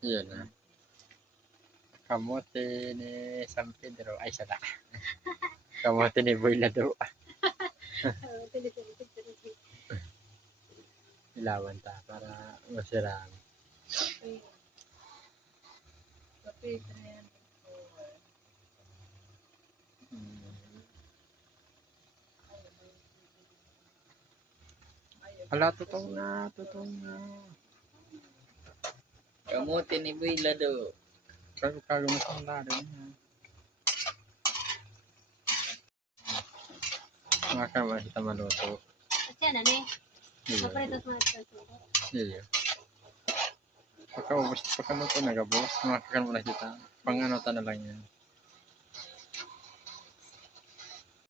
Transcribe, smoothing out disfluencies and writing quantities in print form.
Yun na. Kamote ni San Pedro. Ay, sada. Kamote ni Boy Lado. Ilawan ta para masiraan. Hala, tutong na. Kamuti ni Boy Lado. Kagum mo sa lado niya. Makan mo kita maluto. Diyan na ni. Iya. Papalitos mo ito. Iya. Pagkaubos, pagkaluto na gabos, makakan mo na kita. Pangano ta na lang yan.